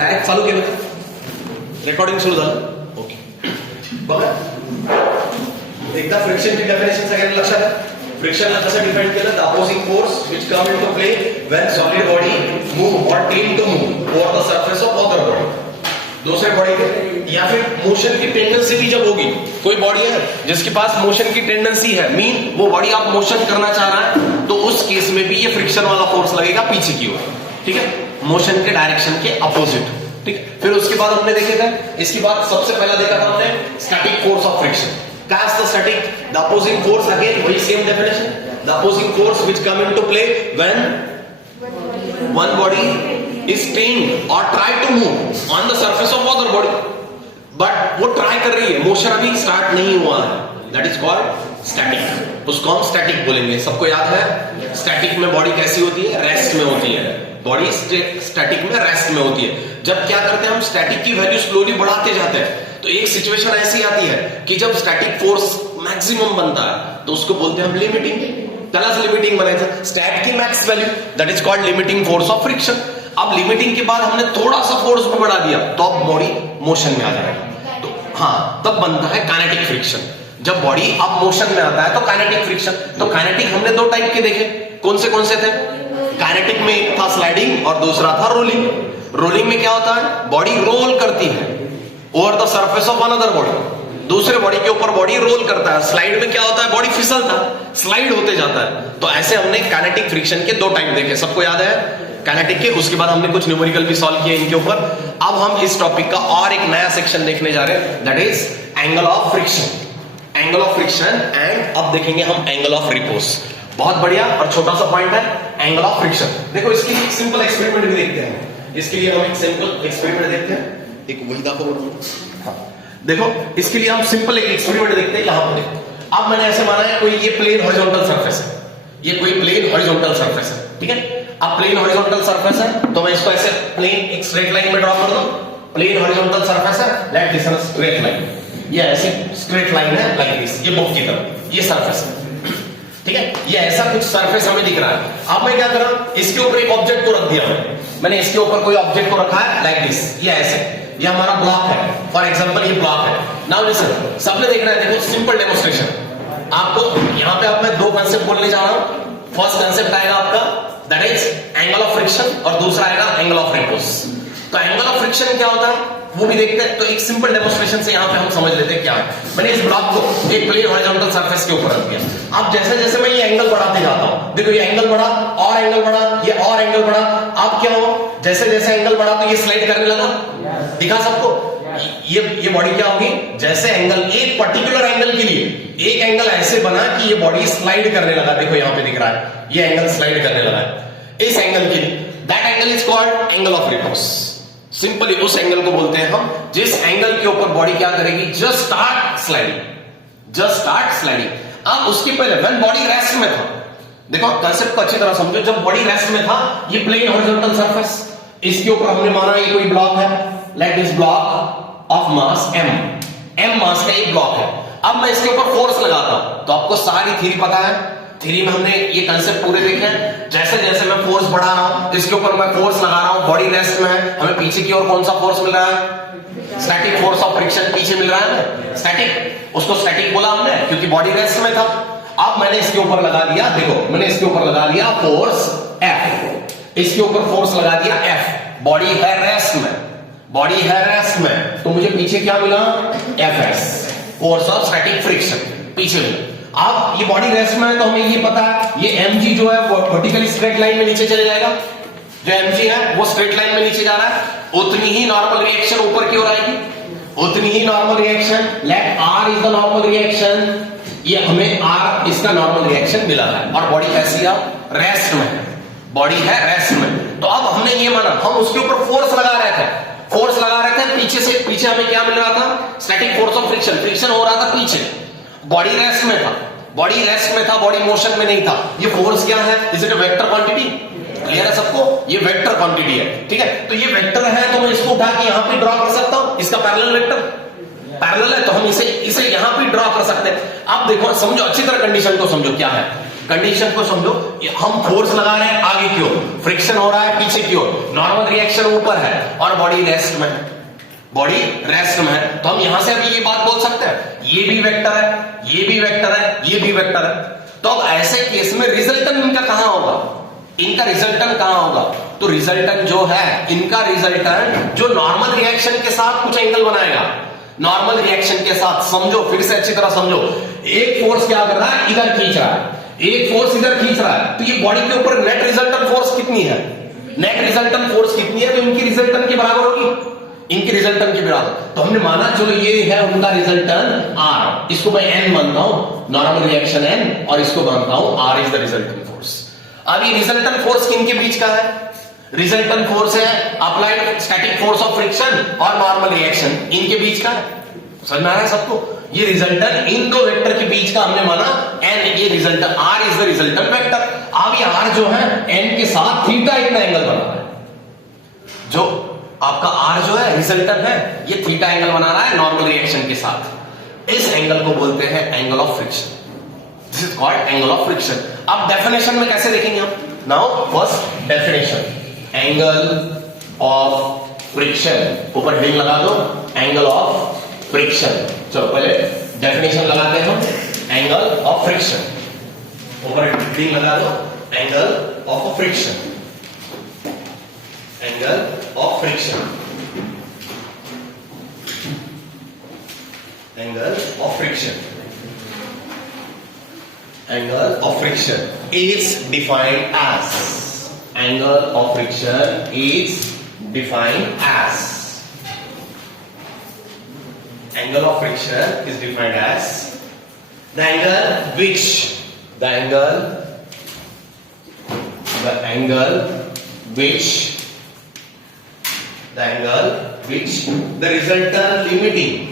Direct चालू केलं recording सुरू झालं. ओके बघा एकदा फ्रिक्शनची डेफिनेशन सगळ्यांनी लक्षात आहे. फ्रिक्शनला कसं डिफाइन केलं? The opposing force which come into play when solid body move और tend to move over the surface of other body. दूसरे बॉडी के या फिर मोशन की टेंडेंसी भी जब होगी, कोई बॉडी है जिसके पास मोशन की टेंडेंसी है, मीन वो बॉडी आप मोशन करना चाह रहा है, तो उस केस में भी ये फ्रिक्शन वाला फोर्स लगेगा पीछे की ओर. ठीक है, मोशन के डायरेक्शन के अपोजिट. ठीक है, फिर उसके बाद हमने देखे थे, इसके बाद सबसे पहला देखा था हमने स्टैटिक फोर्स ऑफ फ्रिक्शन. क्या है static? The opposing force, again वही same definition, the opposing force which come into play when one body is trained or try to move on the surface of other body, but वो try कर रही है, motion अभी start नहीं हुआ है, that is called static. उसको हम स्टैटिक बोलेंगे. सबको याद है स्टैटिक में बॉडी कैसी होती है? रेस्ट में होती है. बॉडी स्टैटिक में रेस्ट में होती है. जब क्या करते हैं हम स्टैटिक की वैल्यू स्लोली बढ़ाते जाते हैं, तो एक सिचुएशन ऐसी आती है कि जब स्टैटिक फोर्स मैक्सिमम बनता है तो उसको बोलते हैं हम लिमिटिंग. त्यालाच लिमिटिंग बनायचं. स्टैट की max value, that is called limiting force of friction. अब लिमिटिंग के बाद हमने थोड़ा सा फोर्स भी बढ़ा दिया तो अब बॉडी मोशन में आ जाएगा. तो हाँ, तब बनता है काइनेटिक फ्रिक्शन. जब बॉडी अब मोशन में आता है तो काइनेटिक फ्रिक्शन. तो काइनेटिक हमने दो टाइप के देखे. कौन से थे? काइनेटिक में एक था स्लाइडिंग और दूसरा था रोलिंग. रोलिंग में क्या होता है? बॉडी रोल करती है over the surface of another body. दूसरे बॉडी के ऊपर बॉडी रोल करता है. स्लाइड में क्या होता है? बॉडी फिसलता है, स्लाइड होते जाता है. तो ऐसे हमने काइनेटिक फ्रिक्शन के दो टाइप देखे. सबको याद है काइनेटिक के? उसके बाद हमने कुछ न्यूमेरिकल भी सॉल्व किए इनके ऊपर. अब हम इस टॉपिक का और एक नया सेक्शन देखने जा रहे हैं, that is angle of friction. Angle of friction and अब देखेंगे हम एंगल ऑफ रिपोज. बहुत बढ़िया और छोटा सा पॉइंट है एंगल ऑफ फ्रिक्शन. देखो इसके लिए सिंपल एक्सपेरिमेंट भी देखते हैं. इसके लिए हम एक सिंपल एक्सपेरिमेंट देखते हैं. एक वही देखो, देखो इसके लिए हम सिंपल एक एक्सपेरिमेंट देखते हैं. यहां पर देखो, अब मैंने ऐसे माना है कोई ये प्लेन हॉरिजॉन्टल सरफेस है. ये कोई प्लेन हॉरिजॉन्टल सरफेस है. ठीक है, अब प्लेन हॉरिजॉन्टल सरफेस है तो मैं इसको ऐसे प्लेन एक स्ट्रेट लाइन में ड्रॉ कर दूं. प्लेन हॉरिजॉन्टल सरफेस है, let this is straight line. ये ऐसे स्ट्रेट लाइन है लाइक दिस, ये बुक की तरह ये सरफेस है. ठीक है, ये ऐसा कुछ सरफेस हमें दिख रहा है. अब मैं क्या कर रहा हूं, इसके ऊपर एक ऑब्जेक्ट को रख दिया. मैंने इसके ऊपर कोई ऑब्जेक्ट को रखा है लाइक दिस, ये ऐसे, ये हमारा ब्लॉक है. फॉर एग्जांपल ये ब्लॉक है. नाउ लिसन, सबने देखना है. देखो सिंपल डेमोंस्ट्रेशन. आपको यहां पे अब मैं दो कांसेप्ट बोलने जा रहा हूं. फर्स्ट कांसेप्ट आएगा आपका, that is angle of friction, और दूसरा आएगा एंगल ऑफ रिपोज. तो एंगल ऑफ फ्रिक्शन क्या होता है वो भी देखते हैं. तो एक सिंपल डेमोंस्ट्रेशन से यहां पे हम समझ लेते हैं क्या है. मैंने इस ब्लॉक को एक प्लेन हॉरिजॉन्टल सरफेस के ऊपर रख दिया. अब जैसे जैसे मैं ये एंगल बढ़ाते जाता हूं, देखो ये एंगल बढ़ा और एंगल बढ़ा, ये और एंगल बढ़ा. अब क्या हो, जैसे जैसे एंगल बढ़ा तो ये स्लाइड करने लगा. दिखा सबको? ये बॉडी क्या होगी, जैसे एंगल एक पर्टिकुलर एंगल के लिए एक एंगल ऐसे बना कि ये बॉडी स्लाइड करने लगा. देखो यहां पे दिख रहा है ये एंगल स्लाइड करने लगा है इस एंगल के लिए. That angle is called angle of repose. Simply उस एंगल को बोलते हैं हम जिस एंगल के ऊपर बॉडी क्या करेगी, just start sliding, just start sliding. अब उसके पहले व्हेन बॉडी रेस्ट में था, देखो कांसेप्ट को अच्छी तरह समझो. जब बॉडी रेस्ट में था, ये प्लेन हॉरिजॉन्टल सरफेस, इसके ऊपर हमने माना ये कोई ब्लॉक है like this, block of mass m मास का ये ब्लॉक है. अब मैं इसके ऊपर फोर्स लगाता हूं तो आपको सारी थ्योरी पता है. थ्योरी में हमने ये कांसेप्ट पूरे देखे हैं. जैसे जैसे मैं फोर्स बढ़ा रहा हूं, इसके ऊपर मैं फोर्स लगा रहा हूं, बॉडी रेस्ट में है, हमें पीछे की ओर कौन सा फोर्स मिल रहा है? स्टैटिक फोर्स ऑफ फ्रिक्शन पीछे मिल रहा है. स्टैटिक, उसको स्टैटिक बोला हमने क्योंकि बॉडी रेस्ट में था. अब मैंने इसके ऊपर लगा दिया, देखो मैंने इसके ऊपर लगा दिया फोर्स F, इसके ऊपर फोर्स लगा दिया F. बॉडी है रेस्ट में, बॉडी है रेस्ट में, तो मुझे पीछे क्या मिला? Fs, force of static friction पीछे मिला. अब ये बॉडी रेस्ट में है तो हमें ये पता है ये mg जो है वो वर्टिकली स्ट्रेट लाइन में नीचे चले जाएगा. जो mg है वो स्ट्रेट लाइन में नीचे जा रहा है. उतनी ही नॉर्मल रिएक्शन ऊपर की ओर आएगी, उतनी ही normal reaction. Let r is the normal reaction. ये हमें r इसका नॉर्मल रिएक्शन मिला है. और बॉडी कैसी है? रेस्ट में है, बॉडी है रेस्ट में. तो अब हमने ये माना, हम उसके ऊपर फोर्स लगा रहे थे, फोर्स लगा रहे थे पीछे से. पीछे हमें क्या मिल रहा था? Static force of friction. Friction हो रहा था पीछे, बॉडी रेस्ट में था, बॉडी रेस्ट में था, बॉडी मोशन में नहीं था. ये फोर्स क्या है? Is it a vector quantity? Clear है सबको? ये वेक्टर क्वांटिटी है. ठीक है, तो ये वेक्टर है तो मैं इसको उठा के यहां पे ड्रॉ कर सकता हूं. इसका पैरेलल वेक्टर पैरेलल है तो हम इसे यहां पे ड्रॉ कर सकते हैं. अब देखो, समझो अच्छी तरह कंडीशन को समझो क्या है. कंडीशन को समझो, हम फोर्स लगा रहे हैं आगे की ओर, फ्रिक्शन हो रहा है पीछे की ओर, नॉर्मल रिएक्शन ऊपर है और बॉडी रेस्ट में है, बॉडी रेस्ट में है। तो हम यहां से अभी ये बात बोल सकते हैं, ये भी वेक्टर है, ये भी वेक्टर है, ये भी वेक्टर है। तो अब ऐसे केस में रिजल्टेंट इनका कहां होगा, इनका रिजल्टेंट कहां होगा? तो रिजल्टेंट जो है इनका रिजल्टेंट जो नॉर्मल रिएक्शन के साथ कुछ एंगल बनाएगा, नॉर्मल रिएक्शन के साथ। समझो, फिर से अच्छी तरह समझो, एक फोर्स क्या कर रहा है, इधर खींच रहा है, एक फोर्स इधर खींच रहा है, तो ये बॉडी के ऊपर नेट रिजल्टेंट फोर्स कितनी है, नेट रिजल्टेंट फोर्स कितनी है? तो इनकी रिजल्टेंट के बराबर होगी, इनकी रिजल्टेंट के बराबर। तो हमने माना चलो ये है उनका रिजल्टेंट R, इसको मैं N मानता हूं, नॉर्मल रिएक्शन N, और इसको मानता हूं R is the resultant force. अब ये रिजल्टेंट फोर्स किनके बीच का है? रिजल्टेंट फोर्स है applied static force of friction और नॉर्मल रिएक्शन, इनके बीच का है। समझ में आ रहा है सबको? ये रिजल्टेंट इन दो वेक्टर के बीच का हमने माना N, ये resultant R is the resultant vector. अब ये R जो है N के साथ थीटा इतना एंगल बना रहा है, जो आपका R जो है रिजल्टेंट है, ये थीटा एंगल बना रहा है नॉर्मल रिएक्शन के साथ। इस एंगल को बोलते हैं angle of friction, this is called angle of friction. अब डेफिनेशन में कैसे देखेंगे हम? Now first definition, angle of friction, ऊपर हेडिंग लगा दो एंगल ऑफ फ्रिक्शन। चलो पहले डेफिनेशन लगाते हैं हम, एंगल ऑफ फ्रिक्शन, ऊपर हेडिंग लगा दो angle of friction, angle of friction, angle of friction, angle of friction is defined as, angle of friction is defined as, angle of friction is defined as the angle which, the angle which the resultant limiting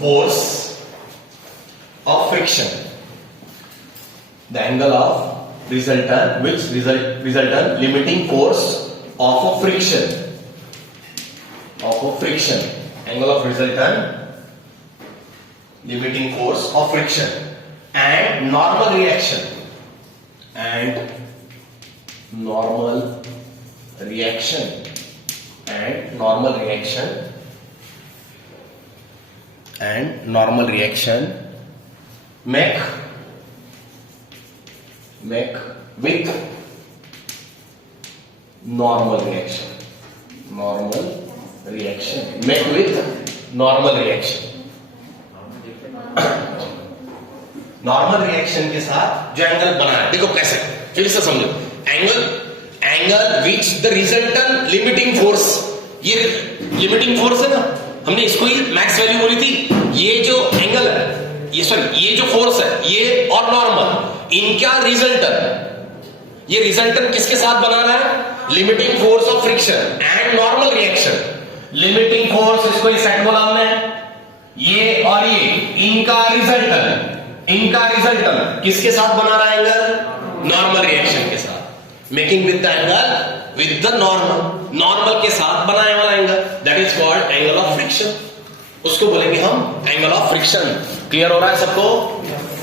force of friction, the angle of resultant which resultant limiting force of a friction, angle of resultant limiting force of friction and normal reaction, make with normal reaction, normal reaction के साथ जो angle बना है, देखो कैसे, फिर से समझो, angle which the resultant limiting force, ये लिमिटिंग फोर्स है ना, हमने इसको ही मैक्स वैल्यू बोली थी। ये जो एंगल है, ये जो फोर्स है, ये और नॉर्मल, इनका रिजल्टेंट, ये रिजल्टेंट किसके साथ बना रहा है? Limiting force of friction and normal reaction. Limiting force, इसको ही सेट बोला हमने, ये और ये इनका रिजल्टेंट किसके साथ बना रहा है एंगल? नॉर्मल रिएक्शन के साथ, making with the angle with the normal के साथ बनाने वाला angle, that is called angle of friction. उसको बोलेंगे हम एंगल ऑफ फ्रिक्शन। क्लियर हो रहा है सबको?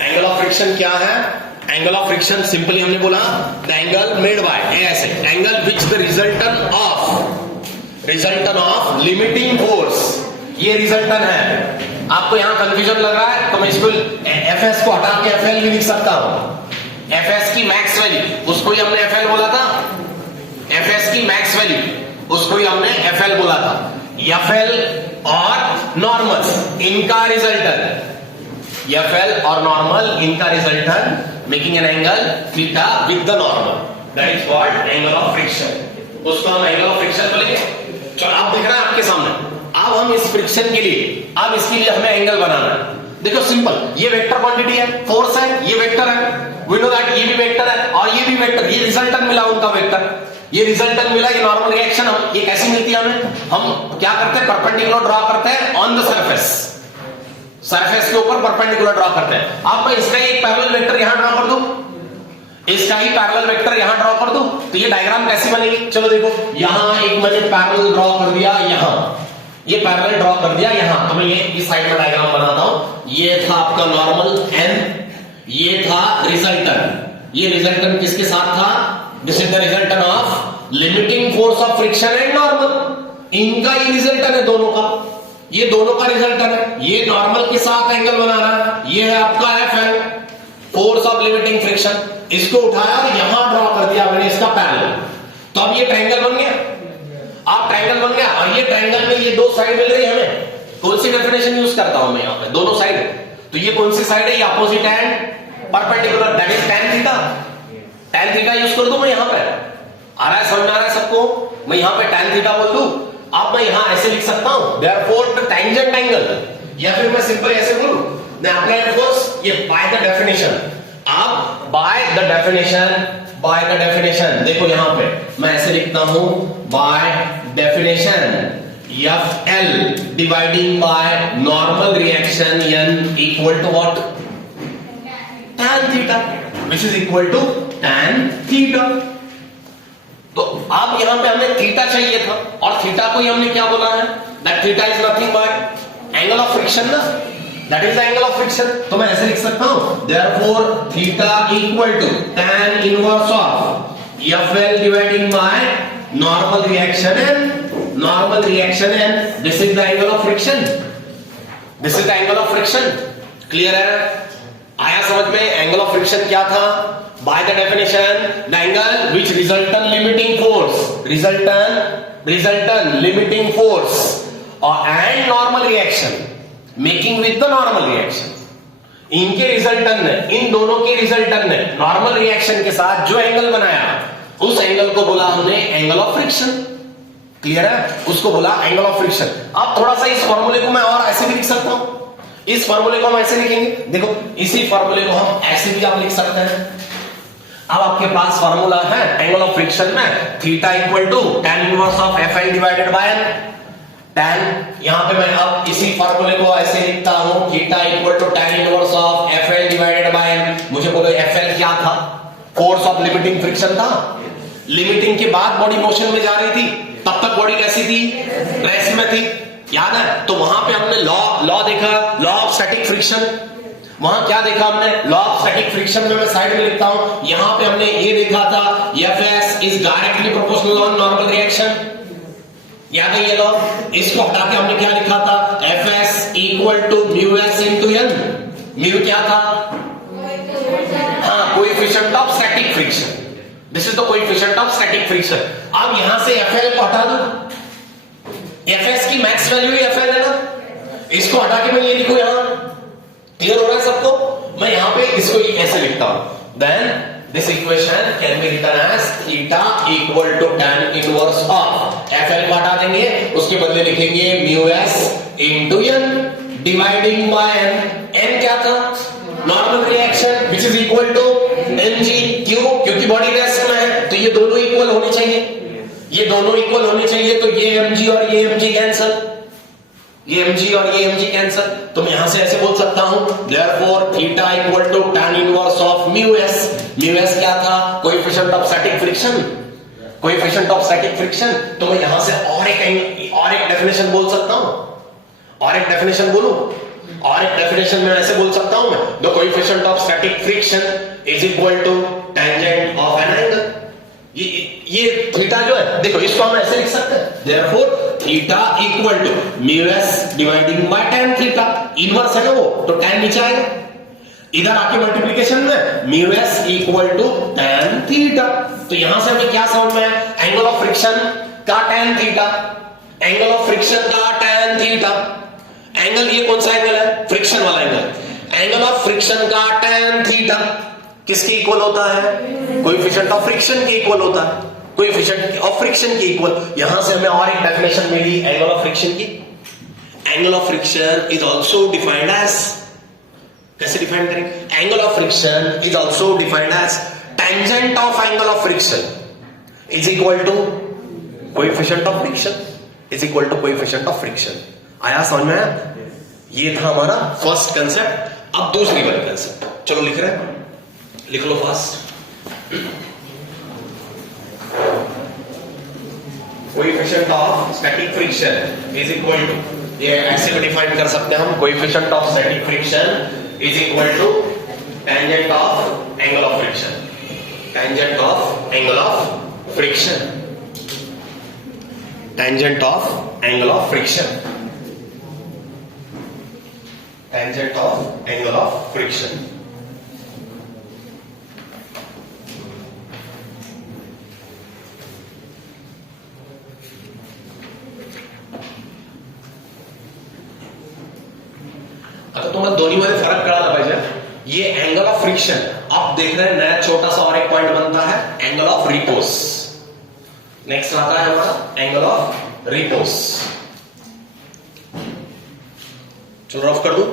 एंगल ऑफ फ्रिक्शन क्या है? एंगल ऑफ फ्रिक्शन सिंपली हमने बोला द एंगल मेड बाय, ऐसे angle which the resultant of limiting force, ये रिजल्टेंट है। आपको यहां कंफ्यूजन लग रहा है तो मैं इसको एफएस को हटा के एफएल भी लिख सकता हूं। एफएस की मैक्स वैल्यू, उसको ही हमने एफएल बोला था, एफएस की मैक्स वैल्यू, उसको ही हमने एफएल बोला था। एफएल और नॉर्मल इनका रिजल्टेंट, एफएल और नॉर्मल इनका resultant making an angle theta with the normal, that is called angle of friction. उसको हम एंगल ऑफ फ्रिक्शन बोलेंगे। चलो आप दिख रहा है आपके सामने, अब हम इस फ्रिक्शन के लिए, अब इसके लिए हमें एंगल बनाना है। देखो सिंपल, ये वेक्टर क्वांटिटी है, फोर्स है, ये वेक्टर है, वी नो दैट, ये भी वेक्टर है और ये भी वेक्टर, ये रिजल्टेंट मिला उनका वेक्टर, ये रिजल्टेंट मिला, ये नॉर्मल रिएक्शन, ये कैसी मिलती है हमें? हम क्या करते हैं? परपेंडिकुलर ड्रॉ करते हैं ऑन द सरफेस, सरफेस के ऊपर परपेंडिकुलर ड्रॉ करते हैं। अब मैं इसका एक पैरेलल वेक्टर यहां ड्रॉ कर दूं, इसका ही पैरेलल वेक्टर यहां ड्रॉ कर दूं तो ये डायग्राम कैसी बनेगी? चलो देखो, यहां एक मैंने पैरेलल ड्रॉ कर दिया, यहां ये पैरेलल ड्रॉ कर दिया यहां, तो मैं ये इस साइड में डायग्राम बनाता हूं। ये था आपका नॉर्मल n, ये था रिजल्टेंट। ये रिजल्टेंट किसके साथ था? This is the resultant of limiting force of friction and normal. इनका ये रिजल्टेंट है दोनों का, ये दोनों का रिजल्टेंट है। ये नॉर्मल के साथ एंगल बना रहा है, ये है आपका Fl, force of limiting friction. इसको उठाया और यहां ड्रॉ कर दिया मैंने इसका पैरेलल, तो अब ये ट्रायंगल बन गया। आप ट्रायंगल बन गया और ये ट्रायंगल में ये दो साइड मिल रही है हमें। कौन सी डेफिनेशन यूज करता हूं मैं यहां पे? दोनों साइड। तो ये कौन सी साइड है? ये opposite and perpendicular, that is tan theta. tan theta use कर दूं मैं यहां पे। आ रहा है, समझ में आ रहा है सबको? मैं यहां पे tan थीटा बोल दूं। अब मैं यहां ऐसे लिख सकता हूं, देयरफॉर द टेंजेंट एंगल, या फिर मैं सिंपल ऐसे बोलूं, द अप्लाइड फोर्स, ये बाय द डेफिनेशन। अब बाय द डेफिनेशन देखो यहां पे मैं ऐसे लिखता हूं, by definition Fl dividing by normal reaction n equal to what? tan theta, which is equal to tan theta. तो अब यहां पे हमें थीटा चाहिए था और थीटा को ही हमने क्या बोला है? That theta is nothing but angle of friction ना, that is the angle of friction. तो मैं ऐसे लिख सकता हूं, therefore theta equal to tan inverse of Fl dividing by normal reaction and this is the angle of friction, this is the angle of friction. Clear है? आया समझ में? एंगल ऑफ फ्रिक्शन क्या था? By the definition the angle which resultant limiting force, resultant limiting force और and normal reaction making with the normal reaction. इनके resultant ने, इन दोनों के रिजल्टेंट ने नॉर्मल रिएक्शन के साथ जो एंगल बनाया, उस एंगल को बोला हमने एंगल ऑफ फ्रिक्शन। क्लियर है? उसको बोला एंगल ऑफ फ्रिक्शन। अब थोड़ा सा इस फॉर्मूले को मैं और ऐसे भी लिख सकता हूं। इस फॉर्मूले को हम ऐसे लिखेंगे, देखो इसी फॉर्मूले को हम ऐसे भी आप लिख सकते हैं। अब आपके पास फॉर्मूला है एंगल ऑफ फ्रिक्शन में, theta equal to tan inverse of Fl divided by tan। यहां पे मैं अब इसी फॉर्मूले को ऐसे लिखता हूं, theta equal to tan inverse of Fl divided by, मुझे बोलो Fl क्या था? फोर्स ऑफ लिमिटिंग फ्रिक्शन था। लिमिटिंग के बाद बॉडी मोशन में जा रही थी, तब तक बॉडी कैसी थी? रेस्ट में थी। याद है? तो वहां पे हमने लॉ देखा, लॉ ऑफ स्टैटिक फ्रिक्शन। वहां क्या देखा हमने? लॉ ऑफ स्टैटिक फ्रिक्शन में मैं साइड में लिखता हूं, यहां पे हमने ये देखा था, Fs is directly proportional on normal reaction. याद है ये लॉ? इसको हटा के हमने क्या लिखा था? Fs equal to μs into n। Mu क्या था? हाँ, coefficient of static friction. This is the coefficient of static friction. अब यहां से Fl को हटा दो, Fs की मैक्स वैल्यू ही Fl है ना, इसको हटा के मैं ये लिखूं यहां। क्लियर हो रहा है सबको? मैं यहां पे इसको ऐसे लिखता हूं, then this equation can be written as theta equal to tan inverse of Fl को हटा देंगे, उसके बदले लिखेंगे μs into n dividing by n क्या था? Normal reaction which is equal to mg। क्यों? क्योंकि बॉडी रेस्ट में है, तो ये दोनों इक्वल होने चाहिए, ये दोनों इक्वल होने चाहिए। तो ये mg और ये mg कैंसिल, ये mg और ये mg कैंसिल। तो मैं यहां से ऐसे बोल सकता हूं, therefore theta equal to tan inverse of μs। μs क्या था? Coefficient of static friction, coefficient of static friction. तो मैं यहां से और एक डेफिनेशन बोल सकता हूं, और एक डेफिनेशन बोलूं, और एक डेफिनेशन में ऐसे बोल सकता हूं मैं, the coefficient of static friction is equal to tangent of an angle. ये थीटा जो है, देखो इसको हम ऐसे लिख सकते हैं, therefore theta equal to μs dividing by tan theta. Inverse है वो, तो tan नीचे आएगा, इधर आके मल्टीप्लिकेशन में μs equal to tan theta. तो यहां से हमें क्या समझ में आया? एंगल ऑफ फ्रिक्शन का tan theta, angle of friction का tan थीटा। एंगल ये कौन सा एंगल है? फ्रिक्शन वाला एंगल। एंगल ऑफ फ्रिक्शन का tan थीटा किसके इक्वल होता है? कोएफिशिएंट ऑफ फ्रिक्शन के इक्वल होता है, कोएफिशिएंट ऑफ फ्रिक्शन के इक्वल। यहां से हमें और एक डेफिनेशन मिली एंगल ऑफ फ्रिक्शन की। Angle of friction is also defined as, कैसे डिफाइन करेंगे? Angle of friction is also defined as tangent of angle of friction is equal to coefficient of friction, is equal to coefficient of friction. आया समझ में? ये था हमारा first concept. अब दूसरी वाली कंसेप्ट, चलो लिख रहे हैं, लिख लो fast. Coefficient of static friction is equal to, ये ऐसे डिफाइन कर सकते हैं हम, coefficient of static friction is equal to tangent of angle of friction, tangent of angle of friction, tangent of angle of friction, tangent of angle of friction. आता तुम्हाला दोन्हीमध्ये फरक कळायला पाहिजे। ये एंगल ऑफ फ्रिक्शन, आप देख रहे हैं नया छोटा सा और एक पॉइंट बनता है, एंगल ऑफ रिपोज। नेक्स्ट आता है हमारा एंगल ऑफ रिपोज। चलो रफ कर दूं,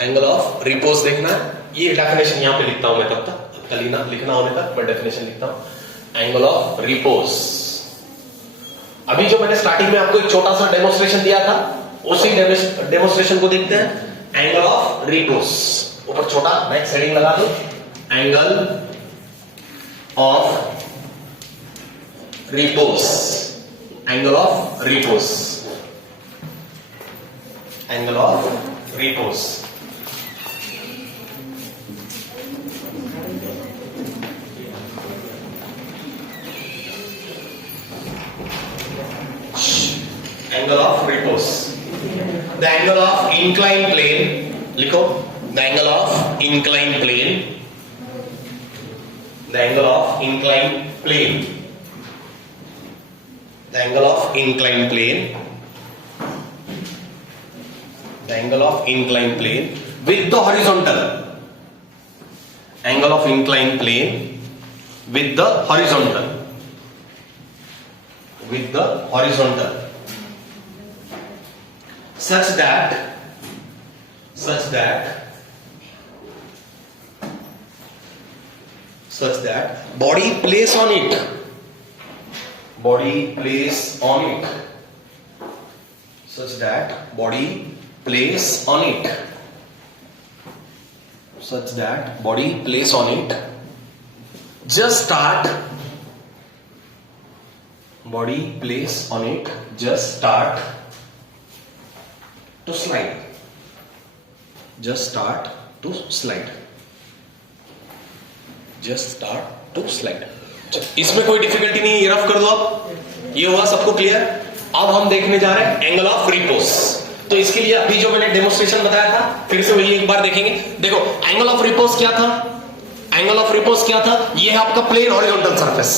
एंगल ऑफ रिपोज देखना है, ये डेफिनेशन यहां पे लिखता हूं मैं, तब तक लिखना होने तक मैं डेफिनेशन लिखता हूं। एंगल ऑफ रिपोज, अभी जो मैंने स्टार्टिंग में आपको एक छोटा सा डेमोन्स्ट्रेशन दिया था, उसी डेमोन्स्ट्रेशन को देखते हैं। एंगल ऑफ रिपोज, ऊपर छोटा मैं एक हेडिंग लगा दूं, angle of repose, angle of repose, angle of repose. Angle of repose, the angle of incline plane, लिखो the angle of incline plane, the angle of incline plane, the angle of incline plane, the angle of incline plane with the horizontal, angle of incline plane with the horizontal, with the horizontal, such that body place on it, body place on it, such that body place on it, such that body place on it, just start, body place on it, just start to slide, just start to slide, just start to slide। इसमें कोई difficulty नहीं, ये rough कर दो आप, ये हुआ सबको क्लियर। अब हम देखने जा रहे हैं एंगल ऑफ रिपोज। तो इसके लिए अभी जो मैंने डेमोन्स्ट्रेशन बताया था, फिर से वही एक बार देखेंगे। देखो एंगल ऑफ रिपोज क्या था, एंगल ऑफ रिपोज क्या था, ये है आपका प्लेन हॉरिजॉन्टल सरफेस,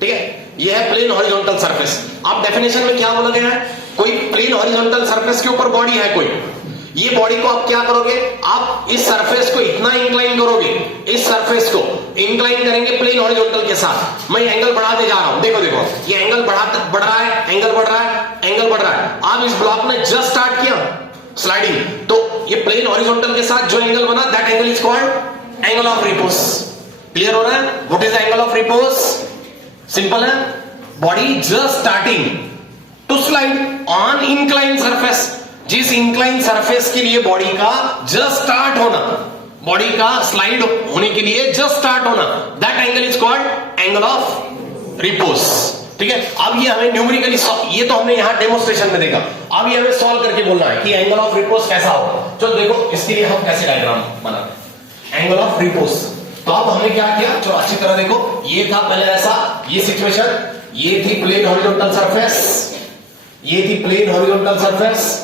ठीक है, ये है प्लेन हॉरिजॉन्टल सरफेस। आप डेफिनेशन में क्या बोला गया है, कोई प्लेन हॉरिजॉन्टल सरफेस के ऊपर बॉडी है कोई, ये बॉडी को आप क्या करोगे, आप इस सरफेस को इतना इंक्लाइन करोगे, इस सरफेस को इंक्लाइन करेंगे प्लेन हॉरिजॉन्टल के साथ। मैं एंगल बढ़ाते जा रहा हूं, देखो देखो ये एंगल बढ़ रहा है, एंगल बढ़ रहा है, एंगल बढ़ रहा है। आप इस ब्लॉक ने जस्ट स्टार्ट किया स्लाइडिंग, तो ये प्लेन हॉरिजॉन्टल के साथ जो एंगल बना, that angle is called angle of repose. Clear हो रहा है, what is angle of repose? Simple है, body just starting to slide on incline surface, जिस इंक्लाइन सरफेस के लिए बॉडी का जस्ट स्टार्ट होना, बॉडी का स्लाइड होने के लिए जस्ट स्टार्ट होना, that angle is called angle of repose. ठीक है, अब ये हमें न्यूमेरिकली, ये तो हमने यहां डेमोन्स्ट्रेशन में देखा, अब ये हमें सॉल्व करके बोलना है कि एंगल ऑफ रिपोज कैसा होगा। चलो देखो इसके लिए हम कैसे डायग्राम बनाते हैं एंगल ऑफ रिपोज। तो अब हमने क्या किया, चलो अच्छी तरह देखो, ये था पहले ऐसा, ये सिचुएशन, ये थी प्लेन हॉरिजॉन्टल सरफेस, ये थी प्लेन हॉरिजॉन्टल सरफेस,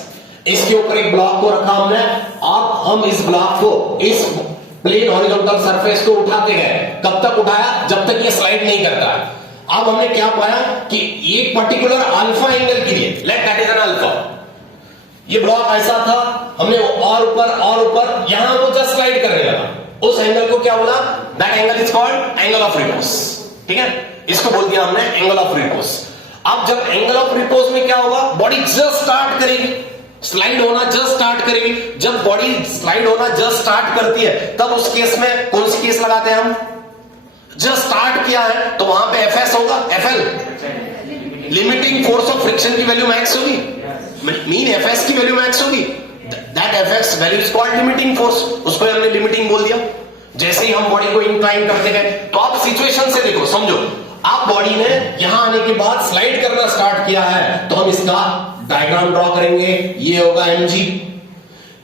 इसके ऊपर एक ब्लॉक को रखा हमने। अब हम इस ब्लॉक को, इस प्लेन हॉरिजॉन्टल सरफेस को उठाते गए, कब तक उठाया, जब तक ये स्लाइड नहीं करता है। अब हमने क्या पाया कि एक पर्टिकुलर अल्फा एंगल के लिए, let that is an alpha, ये ब्लॉक ऐसा था, हमने और ऊपर यहां वो जस्ट स्लाइड करने लगा, उस एंगल को क्या बोला, that angle is called angle of repose. ठीक है, इसको बोल दिया हमने एंगल ऑफ रिपोज। अब जब एंगल ऑफ रिपोज में क्या होगा, बॉडी जस्ट स्टार्ट करेगी, स्लाइड होना जस्ट स्टार्ट करेगी। जब बॉडी स्लाइड होना जस्ट स्टार्ट करती है, तब उस केस में कौन सी केस लगाते हैं हम, जस्ट स्टार्ट किया है तो वहां पे एफएस होगा, FL, limiting force of friction की वैल्यू मैक्स होगी, मीन एफएस की वैल्यू मैक्स होगी, that FS value is called limiting force, उसको हमने लिमिटिंग बोल दिया। जैसे ही हम बॉडी को इंक्लाइन करते गए, तो आप सिचुएशन से देखो, समझो आप बॉडी ने यहां आने के बाद स्लाइड करना स्टार्ट किया है, तो हम इसका डायग्राम ड्रॉ करेंगे। ये होगा mg,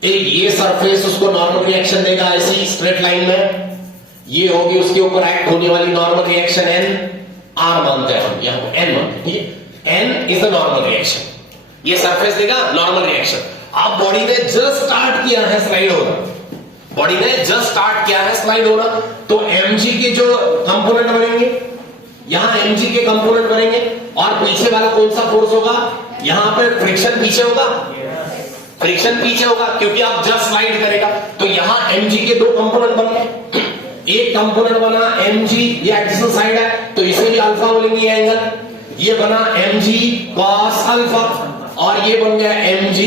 एक ये सरफेस उसको नॉर्मल रिएक्शन देगा ऐसी स्ट्रेट लाइन में, ये होगी उसके ऊपर एक्ट होने वाली नॉर्मल रिएक्शन n, r मानते हैं हम, यहां n मानते हैं, n is the normal reaction. ये सरफेस देगा नॉर्मल रिएक्शन। आप बॉडी ने जस्ट स्टार्ट किया है स्लाइड होना, बॉडी ने जस्ट स्टार्ट किया है स्लाइड होना, तो mg के जो कंपोनेंट बनेंगे, यहां mg के कंपोनेंट बनेंगे, और पीछे वाला कौन सा फोर्स होगा, यहां पे फ्रिक्शन पीछे होगा, फ्रिक्शन पीछे होगा क्योंकि आप जस्ट स्लाइड करेगा। तो यहां mg के दो कंपोनेंट बन गए, एक कंपोनेंट बना mg, ये एडिशनल साइड है तो इसे भी अल्फा बोलेंगे ये एंगल, ये बना mg cos अल्फा, और ये बन गया mg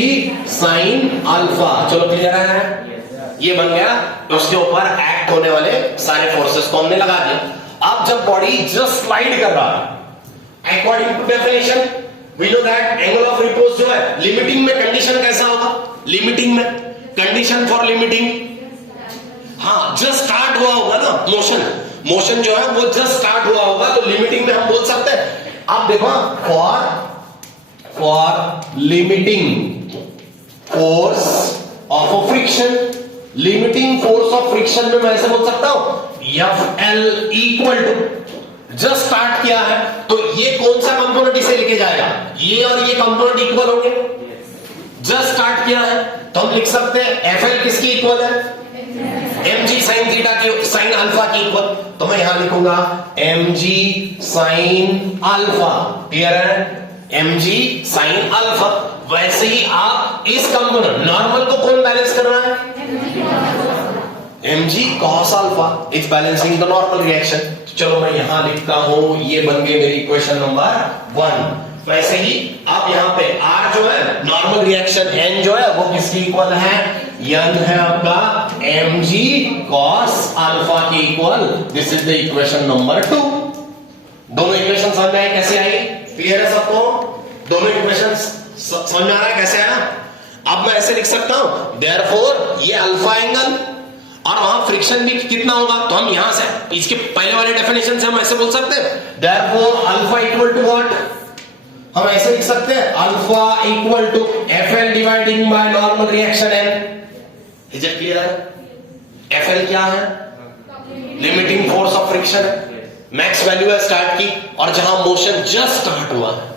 sin अल्फा। चलो क्लियर है, ये बन गया, तो उसके ऊपर एक्ट होने वाले सारे फोर्सेस को हमने लगा दिया। अब जब बॉडी जस्ट स्लाइड कर रहा है, according to definition we know that angle of repose जो है लिमिटिंग में कंडीशन कैसा होगा, लिमिटिंग में कंडीशन फॉर लिमिटिंग, हाँ जस्ट स्टार्ट हुआ होगा ना मोशन, मोशन जो है वो जस्ट स्टार्ट हुआ होगा, तो लिमिटिंग में हम बोल सकते हैं, आप देखो for limiting force of friction, limiting force of friction में मैं ऐसे बोल सकता हूं FL equal to, just start किया है तो ये कौन सा कंपोनेंट इसे लेके जाएगा, ये और ये कंपोनेंट इक्वल होंगे, जस्ट स्टार्ट किया है तो हम लिख सकते हैं FL किसकी इक्वल है, mg sin थीटा की, sin अल्फा की इक्वल, तो मैं यहां लिखूंगा mg sin अल्फा, क्लियर है, mg sin अल्फा। वैसे ही आप इस कंपोनेंट नॉर्मल को कौन बैलेंस कर रहा है, mg cos alpha is balancing the normal reaction. चलो मैं यहां लिखता हूं, ये बन गई मेरी इक्वेशन नंबर 1। वैसे ही आप यहां पे r जो है नॉर्मल रिएक्शन, n जो है वो किसकी इक्वल है, n है आपका mg cos अल्फा की equal, this is the equation number 2। दोनों इक्वेशन समझ में आई कैसे आई, क्लियर है सबको, दोनों इक्वेशन समझ में आ रहा है कैसे आया। अब मैं ऐसे लिख सकता हूं देयरफॉर ये अल्फा एंगल और वहां फ्रिक्शन भी कितना होगा, तो हम यहां से इसके पहले वाले डेफिनेशन से हम ऐसे बोल सकते हैं therefore alpha equal to what, हम ऐसे लिख सकते हैं alpha equal to FL dividing by normal reaction n। Is it clear, FL क्या है, लिमिटिंग फोर्स ऑफ फ्रिक्शन है, मैक्स वैल्यू है स्टार्ट की, और जहां मोशन जस्ट स्टार्ट हुआ है,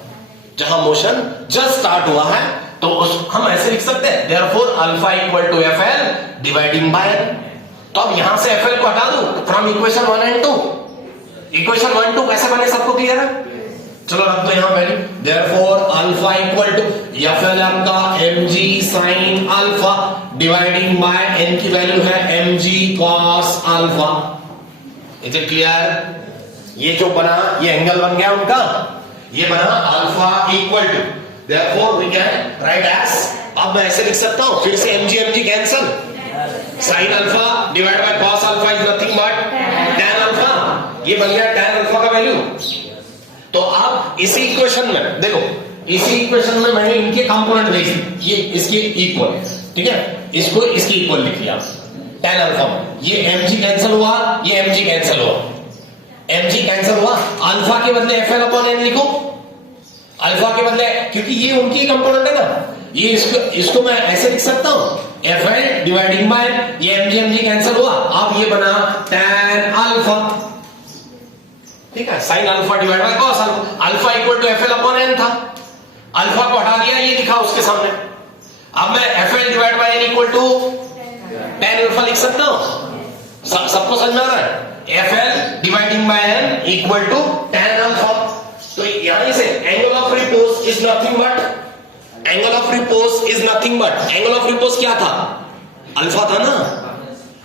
जहां मोशन जस्ट स्टार्ट हुआ है तो हम ऐसे लिख सकते हैं therefore alpha equal to FL dividing by n। तो अब यहां से FL को हटा दूं फ्रॉम इक्वेशन 1 एंड 2, इक्वेशन 1 2 कैसे बने सबको क्लियर है, चलो रख दो यहां value, therefore alpha equal to FL आपका mg sin alpha dividing by n की वैल्यू है mg cos alpha. Is it clear, ये जो बना ये एंगल बन गया उनका, ये बना alpha equal to, therefore we can write as, अब मैं ऐसे लिख सकता हूं फिर से mg cancel, sin alpha divide by cos alpha is nothing but tan alpha, ये बन गया tan अल्फा का वैल्यू। तो आप इसी इक्वेशन में देखो, इसी इक्वेशन में मैंने इनके कंपोनेंट भेज दिए, ये इसके इक्वल है, ठीक है, इसको इसकी इक्वल लिख लिया tan अल्फा में, ये mg कैंसिल हुआ, ये mg कैंसिल हुआ, mg कैंसिल हुआ, अल्फा के बदले FL अपॉन n लिखो, अल्फा के बदले, क्योंकि ये उनकी कंपोनेंट है ना, ये इसको मैं ऐसे लिख सकता हूं FL डिवाइडिंग बाय, ये mg कैंसिल हुआ, अब ये बना tan अल्फा, ठीक है, sin alpha divide by cos alpha, alpha equal to FL upon n था, अल्फा को हटा दिया, ये लिखा उसके सामने, अब मैं FL divide by n equal to tan alpha लिख सकता हूं, सबको समझ में आ रहा है, FL dividing by n equal to tan alpha. तो यहां से angle of repose is nothing but, angle of repose is nothing but, angle of repose क्या था, अल्फा था ना,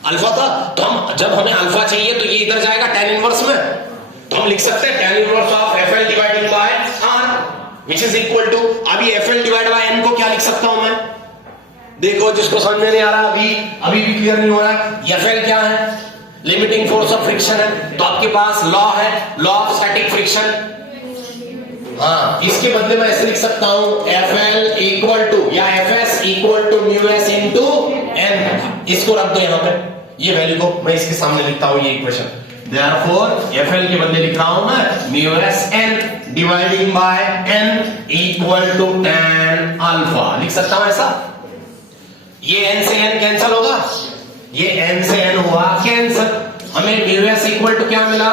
अल्फा था, तो हम जब हमें अल्फा चाहिए तो ये इधर जाएगा tan इनवर्स में, तो हम लिख सकते हैं tan inverse of FL dividing by r which is equal to, अभी FL डिवाइड बाय n को क्या लिख सकता हूं मैं, देखो जिसको समझ में नहीं आ रहा अभी भी क्लियर नहीं हो रहा, FL क्या है, लिमिटिंग फोर्स ऑफ फ्रिक्शन है, तो आपके पास लॉ है, लॉ ऑफ स्टैटिक फ्रिक्शन, हाँ इसके बदले में ऐसे लिख सकता हूं FL इक्वल टू या FS equal to μs into n, इसको रख दो यहां पे, ये वैल्यू को मैं इसके सामने लिखता हूं, ये इक्वेशन। Therefore, FL के बदले लिख रहा हूं मैं mu S N dividing by N equal to tan alpha. लिख सकता हूं ऐसा। ये n से n कैंसिल होगा, ये n से n हुआ कैंसिल, हमें म्यू एस इक्वल टू क्या मिला,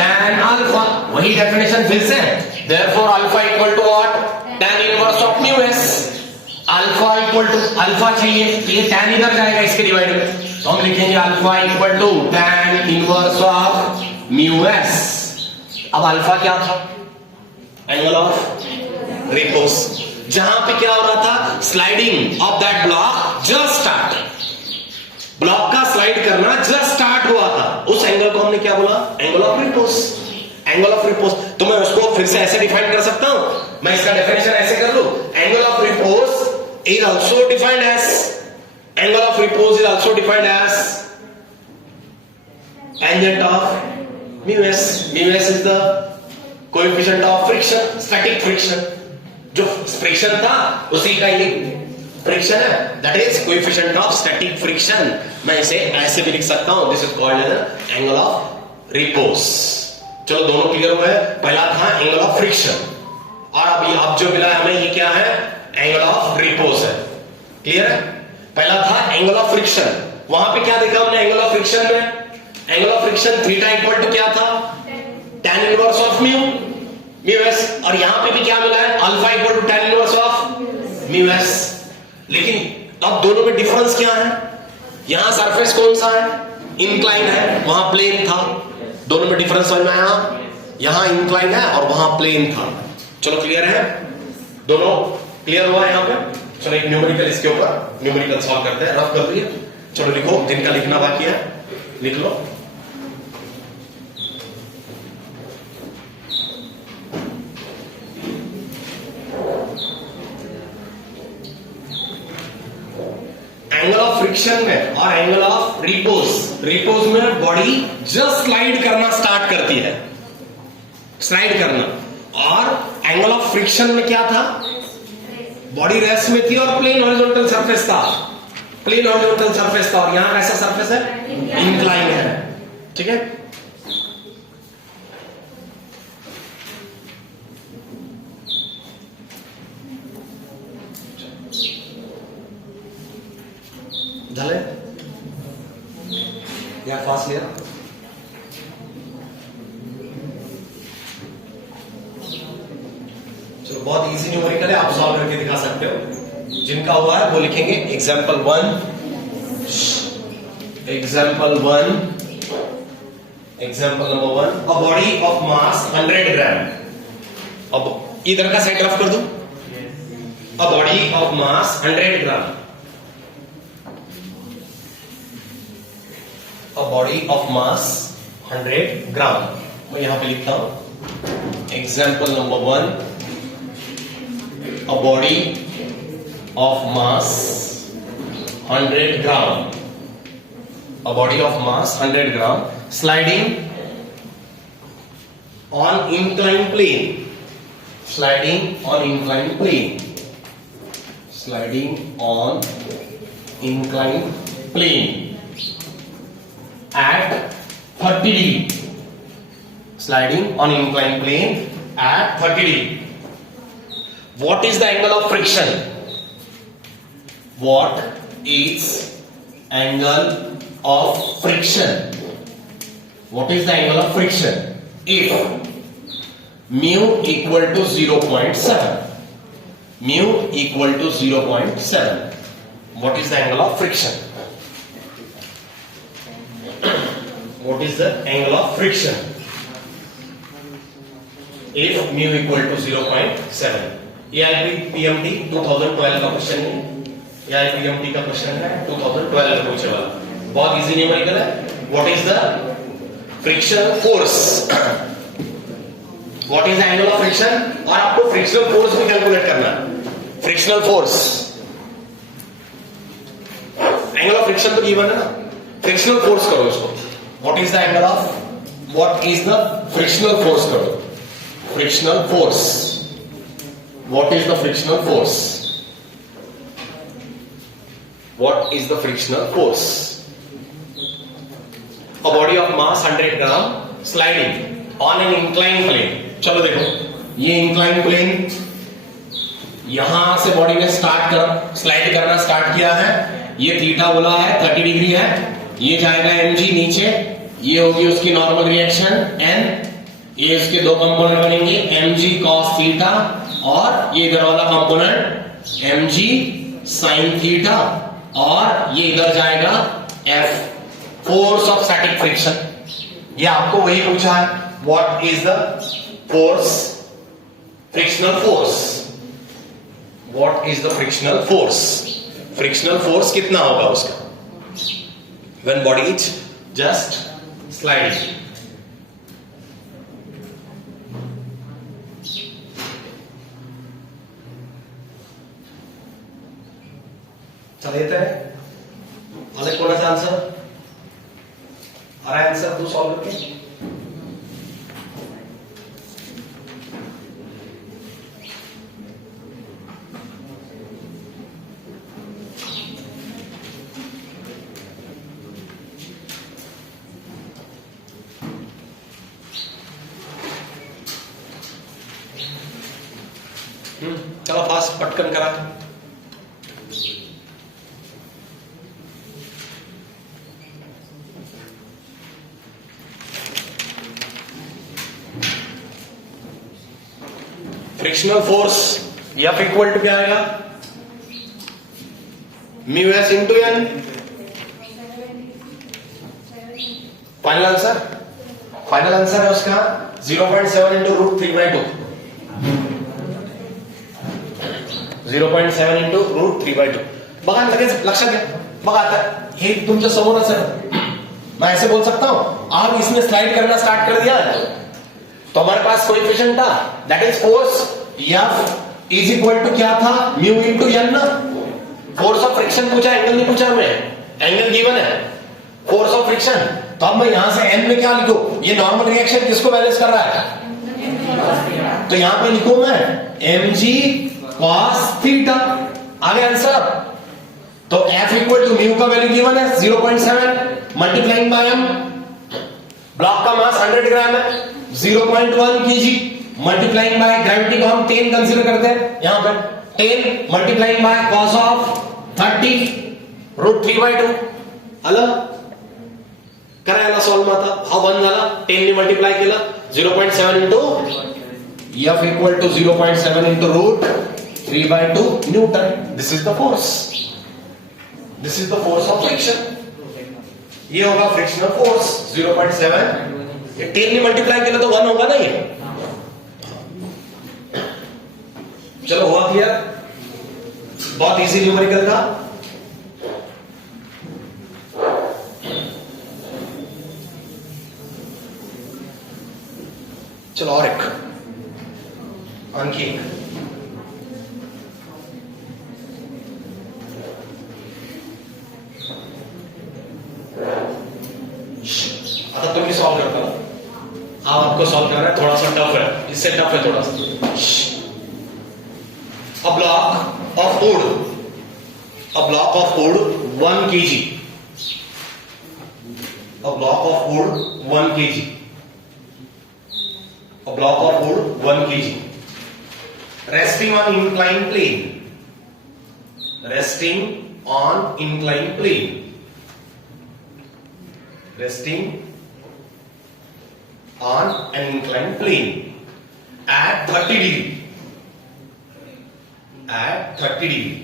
tan अल्फा। वही डेफिनेशन फिर से, Therefore, alpha equal to what, tan inverse of mu S. Alpha equal to alpha चाहिए तो ये tan इधर जाएगा इसके डिवाइड में, तो हम लिखेंगे alpha equal to tan inverse of mu S. अब अल्फा क्या था, एंगल ऑफ रिपोज। जहां पे क्या हो रहा था, sliding of that block just start, block का स्लाइड करना जस्ट स्टार्ट हुआ था, उस एंगल को हमने क्या बोला, angle of repose. Angle of repose तो मैं उसको फिर से ऐसे डिफाइन कर सकता हूं, मैं इसका डेफिनेशन ऐसे कर लूं, angle of repose is also defined as, angle of repose is also defined as tangent of mu s. Mu s is the coefficient of friction, static friction. जो फ्रिक्शन था उसी का ये फ्रिक्शन है, that is coefficient of static friction. मैं इसे ऐसे भी लिख सकता हूं, this is called as angle of repose. चलो दोनों क्लियर हुए, पहला था एंगल ऑफ फ्रिक्शन और अभी अब जो मिला हमें ये क्या है, एंगल ऑफ रिपोज है। क्लियर है, पहला था एंगल ऑफ फ्रिक्शन, वहां पे क्या देखा हमने एंगल ऑफ फ्रिक्शन में, angle of friction theta equal to क्या था, tan inverse of mu S, और यहां पे भी क्या मिला है, alpha equal to tan inverse of mu S. लेकिन अब दोनों में डिफरेंस क्या है, यहां सरफेस कौन सा है, इंक्लाइन है, वहां प्लेन था, दोनों में डिफरेंस समझ में आया, यहां इंक्लाइन है और वहां प्लेन था। चलो क्लियर है, दोनों क्लियर हुआ यहां पे। चलो एक न्यूमेरिकल इसके ऊपर न्यूमेरिकल सॉल्व करते हैं, रफ कर दिए, चलो लिखो, जिनका लिखना बाकी है लिख लो। एंगल ऑफ फ्रिक्शन में और एंगल ऑफ रिपोज, रिपोज में बॉडी जस्ट स्लाइड करना स्टार्ट करती है, स्लाइड करना, और एंगल ऑफ फ्रिक्शन में क्या था, बॉडी रेस्ट में थी और प्लेन हॉरिजॉन्टल सरफेस था, प्लेन हॉरिजॉन्टल सरफेस था, और यहां कैसा सरफेस है, इंक्लाइन है। ठीक है, झाले यार, फास्ट लिया। चलो बहुत इजी न्यूमेरिकल है, आप सॉल्व करके दिखा सकते हो, जिनका हुआ है वो लिखेंगे। Example one, example number one, a body of mass 100 ग्राम। अब इधर का साइड रफ कर दो, a body of mass 100 gram, a body of mass 100 ग्राम। मैं यहां पे लिखता हूं example number one, a body of mass 100 gram, a body of mass 100 gram sliding on inclined plane, sliding on inclined plane, sliding on inclined plane at 30 degree, sliding on inclined plane at 30 degree. What is the angle of friction? What is angle of friction? What is the angle of friction? If mu equal to 0.7, mu equal to 0.7, what is the angle of friction? What is the angle of friction? If mu equal to 0.7. AIPMT 2012 का question है, AIPMT का question है 2012 में पूछे वाला, बहुत easy numerical है। What is the friction force, what is the angle of friction, और आपको फ्रिक्शनल फोर्स भी कैलकुलेट करना है। Frictional force, angle of friction तो गिवन है ना, फ्रिक्शनल फोर्स करो इसको। What is the angle of, what is the frictional force करो, frictional force, what is the frictional force, what is the frictional force, mass 100 gram, sliding on an incline plane. चलो देखो, ये incline plane, यहां से body ने slide करना start किया है। ये थीटा बोला है 30 डिग्री है, ये जाएगा mg नीचे, ये होगी उसकी नॉर्मल रिएक्शन n, ये इसके दो कंपोनेंट बनेंगे mg cos थीटा और ये इधर वाला कंपोनेंट mg sin थीटा, और ये इधर जाएगा F, force of static friction. ये आपको वही पूछा है, what is the force, frictional force, what is the frictional force, frictional force कितना होगा उसका when body is just sliding। चला येत आहे, आले कोणाचा आन्सर, आ रहा है आंसर, तू सॉल्व करके। चलो फास्ट पटकन करा। Frictional force F equal to क्या आएगा, mu S into N. Final answer, final answer है उसका 0.7 इंटू रूट 3/2, 0.7 इंटू रूट 3/2। बघा लगेच लक्षात घ्या, बघा आता हे तुमच्या समोरच आहे, मैं ऐसे बोल सकता हूं, अब इसने स्लाइड करना स्टार्ट कर दिया तो हमारे पास कोएफिशिएंट था, that is force F is equal to क्या था, म्यू इंटू एन ना। फोर्स ऑफ फ्रिक्शन पूछा, एंगल नहीं पूछा हमें, एंगल गिवन है, फोर्स ऑफ फ्रिक्शन। तो अब मैं यहां से एन में क्या लिखूं, ये नॉर्मल रिएक्शन किसको बैलेंस कर रहा है, तो यहां पे लिखूं मैं mg cos थीटा, आगे आंसर। तो F इक्वल टू म्यू का वैल्यू गिवन है 0.7 मल्टीप्लाइंग बाय m, ब्लॉक का मास 100 ग्राम है, 0.1 kg मल्टीप्लाइंग बाय ग्रेविटी को हम 10 कंसीडर करते हैं, यहां पर 10 multiplying by cos of 30 root 3/2 आला करायला सॉल्व आता हा 1 झाला, 10 ने मल्टीप्लाय केला, 0.7 into F equal to 0.7 into root 3/2 newton. This is the force, this is the force of friction. ये होगा फ्रिक्शनल फोर्स 0.7, 10 ने मल्टीप्लाई केला तो 1 होगा ना ये। चलो हुआ क्लियर, बहुत इजी न्यूमेरिकल था। चलो और एक, आणखी एक, आता तुम्ही सॉल्व करता, अब आपको सॉल्व करना है, थोड़ा सा टफ है, इससे टफ है थोड़ा सा। A block of wood, a block of wood 1 kg, a block of wood 1 kg, a block of wood 1 kg, resting on inclined plane, resting on inclined plane, resting on an inclined plane at 30 degree, at 30 degree,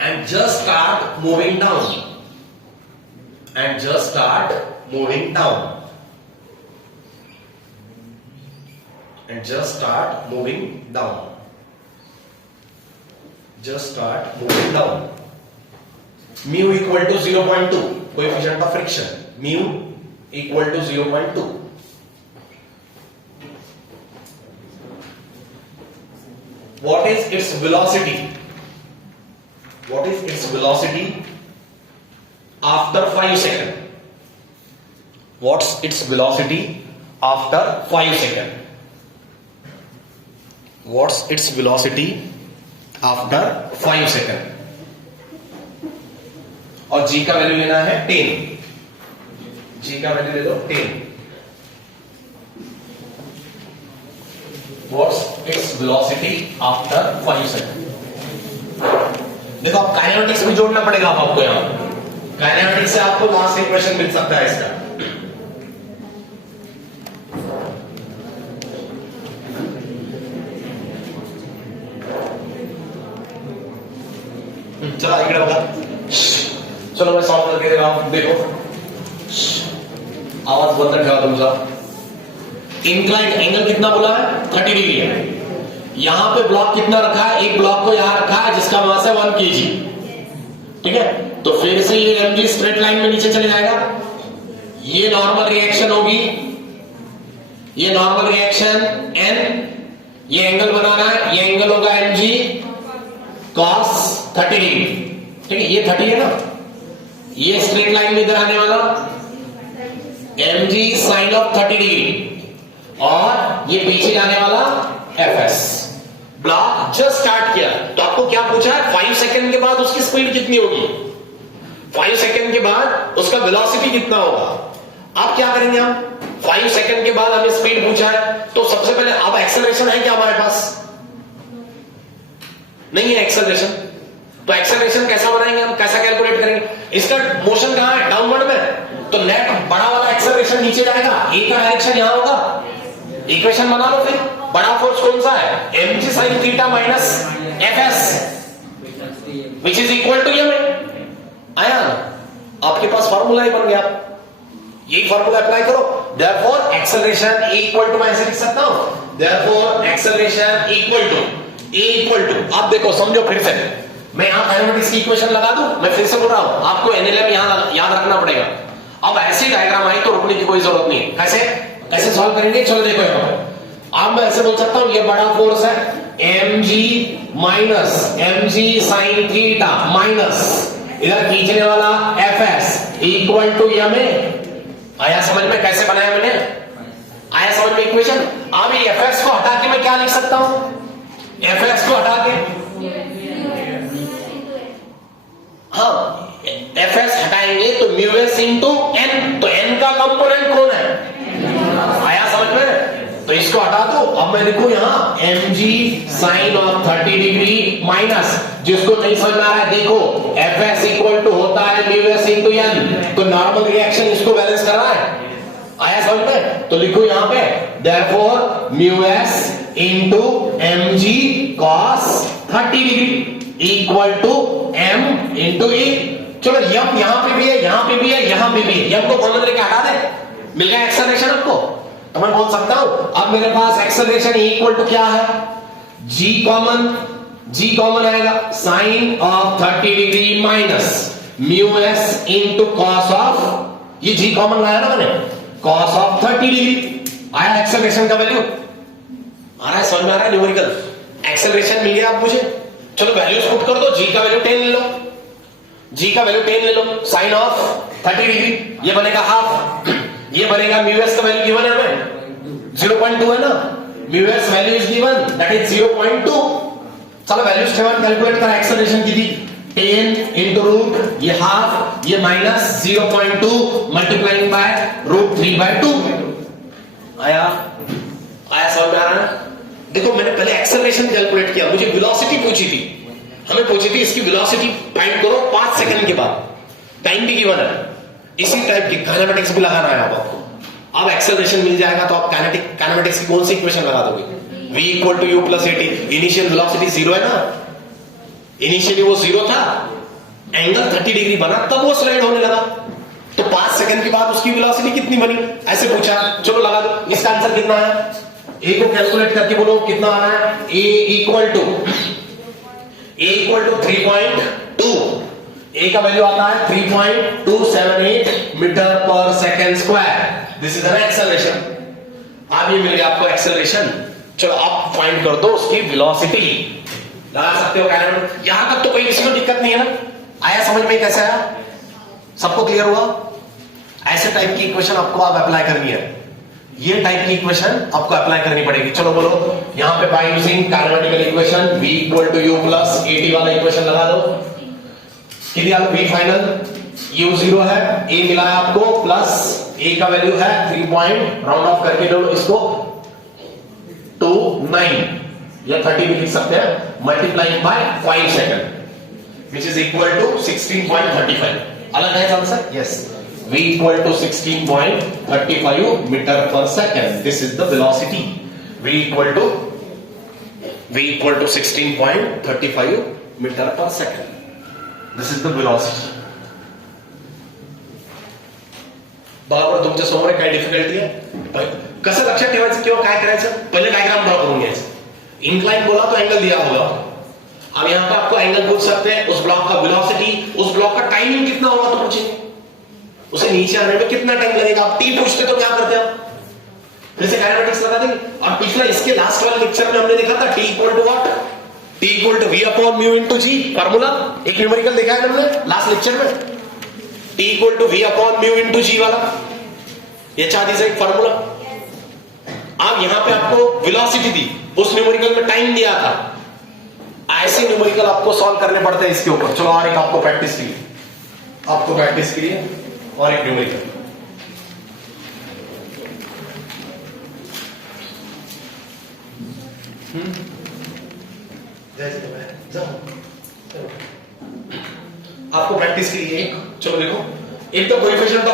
and just start moving down, and just start moving down, and just start moving down, just start moving down. Mu equal to 0.2, coefficient of friction, mu equal to 0.2. What is its velocity? What is its velocity after 5 seconds? What's its velocity after 5 seconds? What's its velocity after 5 seconds? और g का value लेना है 10, g का value ले लो 10। What's its velocity after 5 seconds? देखो आप kinematics भी जोड़ना पड़ेगा आपको, यहां काइनेमेटिक्स से आपको लास्ट इक्वेशन मिल सकता है इसका। चलो इकडे बघा, चलो मैं सॉल्व करके दे रहा हूं, देखो आवाज बंद ठेवा तुमचा। इंक्लाइंड एंगल कितना बोला है 30 डिग्री है। यहां पे ब्लॉक कितना रखा है, एक ब्लॉक को यहां रखा है जिसका मास है 1 kg, ठीक है। तो फिर से ये mg स्ट्रेट लाइन में नीचे चले जाएगा, ये नॉर्मल रिएक्शन होगी, ये नॉर्मल रिएक्शन n, ये एंगल बनाना है, ये एंगल होगा mg cos 30 डिग्री, ठीक है। ये 30 है ना, ये स्ट्रेट लाइन में इधर आने वाला mg sin ऑफ 30 डिग्री, और ये पीछे जाने वाला fs। ब्लॉक जस्ट स्टार्ट किया तो आपको क्या पूछा है, 5 सेकंड के बाद उसकी स्पीड कितनी होगी, 5 सेकंड के बाद उसका वेलोसिटी कितना होगा। आप क्या करेंगे, हम 5 सेकंड के बाद हमें स्पीड पूछा है तो सबसे पहले अब एक्सेलरेशन है क्या हमारे पास, नहीं है एक्सेलरेशन, तो एक्सेलरेशन कैसा बनाएंगे हम, कैसा कैलकुलेट करेंगे। इसका मोशन कहां है, डाउनवर्ड में, तो नेट बड़ा वाला एक्सेलरेशन नीचे जाएगा, ए का डायरेक्शन यहां होगा। इक्वेशन बना लो फिर, बड़ा फोर्स कौन सा है, mg sin theta minus fs which is equal to m। आया, आपके पास फार्मूला ही बन गया, यही फार्मूला अप्लाई करो। देयरफॉर एक्सेलरेशन इक्वल टू, मैं ऐसे लिख सकता हूं, therefore acceleration equal to a equal to, आप देखो समझो फिर से, मैं यहां काइनेमेटिक्स की इक्वेशन लगा दूं, मैं फिर से बोल रहा हूं आपको एनएलएम यहां याद रखना पड़ेगा। अब ऐसी डायग्राम आई तो रुकने की कोई जरूरत नहीं है। कैसे कैसे सॉल्व करेंगे, चलो देखो यहां पर। अब मैं ऐसे बोल सकता हूं ये बड़ा फोर्स है mg minus mg sin theta minus इधर खींचने वाला fs इक्वल टू m। आया समझ में कैसे बनाया मैंने, आया समझ में इक्वेशन। अब ये fs को हटा के मैं क्या लिख सकता हूं, fs को हटा के, हाँ fs हटाएंगे तो μs इंटू n, तो n का कंपोनेंट कौन है, आया समझ में। तो इसको हटा दो, अब मैं लिखूं यहां mg sin of 30 degree minus, जिसको नहीं समझ में आ रहा है देखो fs इक्वल टू होता है μs इंटू n, तो नॉर्मल रिएक्शन इसको बैलेंस कर रहा है, आया समझ में। तो लिखो यहां पे therefore μs into mg cos 30 degree equal to m into e। चलो यम यहां पे भी है, यहां पे भी है, यहां पे भी है, यम को कॉमन लेके हटा दे, मिल गया एक्सेलरेशन आपको। तो मैं बोल सकता हूं अब मेरे पास एक्सेलरेशन इक्वल टू क्या है, g कॉमन आएगा sine of 30 degree minus μs into cos of, ये g कॉमन लाया ना मैंने, कॉस ऑफ 30 डिग्री। आया एक्सेलरेशन का वैल्यू, आ रहा है समझ में आ रहा है, न्यूमेरिकल एक्सेलरेशन मिल गया आप मुझे। चलो वैल्यूज पुट कर दो, g का वैल्यू 10 ले लो, g का वैल्यू 10 ले लो, साइन ऑफ 30 डिग्री, ये बनेगा हाफ, ये बनेगा μs का वैल्यू गिवन है हमें 0.2 है ना, μs value is given that is 0.2। चलो वैल्यूज ठेवा, कैलकुलेट करा एक्सेलरेशन की थी 10 इनटू रूट ये हाफ, ये माइनस 0.2 मल्टीप्लाइंग बाय रूट 3/2। आया समझ में आ रहा है। देखो मैंने पहले एक्सेलरेशन कैलकुलेट किया, मुझे वेलोसिटी पूछी थी, हमें पूछी थी इसकी वेलोसिटी फाइंड करो 5 सेकंड के बाद, टाइम भी गिवन है, इसी टाइप की काइनेमेटिक्स भी लगाना है आपको। अब एक्सेलरेशन मिल जाएगा तो आप काइनेमेटिक्स की कौन सी इक्वेशन लगा दोगे, v equal to u plus at। Initial velocity 0 है ना, इनिशियली वो 0 था, एंगल 30 डिग्री बना तब वो स्लाइड होने लगा, तो 5 सेकंड के बाद उसकी वेलोसिटी कितनी बनी, ऐसे पूछा। चलो लगा दो, इसका आंसर कितना है, a को कैलकुलेट करके बोलो कितना आ रहा है, a इक्वल टू 3.2, a का वैल्यू आता है 3.278 मीटर पर second square, this is an acceleration. अब ये मिल गया आपको एक्सेलरेशन। चलो आप फाइंड कर दो उसकी वेलोसिटी, लगा सकते हो काइनेमेटिक्स, यहां तक तो कोई इसमें दिक्कत नहीं है ना, आया समझ में कैसे आया, सबको क्लियर हुआ। ऐसे टाइप की इक्वेशन आपको आप अप्लाई करनी है, ये टाइप की इक्वेशन आपको अप्लाई करनी पड़ेगी। चलो बोलो यहां पे by using kinematical equation v equal to u plus at वाला इक्वेशन लगा दो, कितनी आ गई v फाइनल u0 है, a मिला है आपको, प्लस a का वैल्यू है 3 पॉइंट, राउंड ऑफ करके लो इसको 29 या 30 भी लिख सकते हैं, multiplying by 5 second which is equal to 16.35. अलग है answer? Yes. v equal to 16.35 meter per second. This is the velocity. v equal to 16.35 meter per second. This is the velocity. बरोबर. तुमच्या समोर काय डिफिकल्टी आहे? कसं लक्षात ठेवायचं किंवा काय करायचं? पहिले डायग्राम ड्रॉ करून घ्यायचं. इंक्लाइन बोला तो एंगल दिया होगा, अब यहां पर आपको एंगल पूछ सकते हैं, उस ब्लॉक का वेलोसिटी, उस ब्लॉक का टाइमिंग कितना होगा तो पूछेंगे, उसे नीचे आने में कितना टाइम लगेगा. आप टी पूछते तो क्या करते हैं, फिर से काइनेमेटिक्स लगा देंगे. और पिछला इसके लास्ट वाले लेक्चर में हमने देखा था T equal to what, T equal to V upon mu into G, formula एक न्यूमेरिकल देखा है हमने लास्ट लेक्चर में, T equal to V upon mu into G वाला, ये चाहती से एक फार्मूला. अब यहां पे आपको वेलोसिटी दी, उस न्यूमेरिकल में टाइम दिया था. ऐसे न्यूमेरिकल आपको सॉल्व करने पड़ते हैं इसके ऊपर. चलो और एक आपको प्रैक्टिस के लिए, आपको प्रैक्टिस के लिए और एक न्यूमेरिकल. आपको प्रैक्टिस के लिए चलो देखो, if the coefficient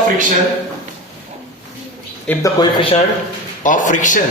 of friction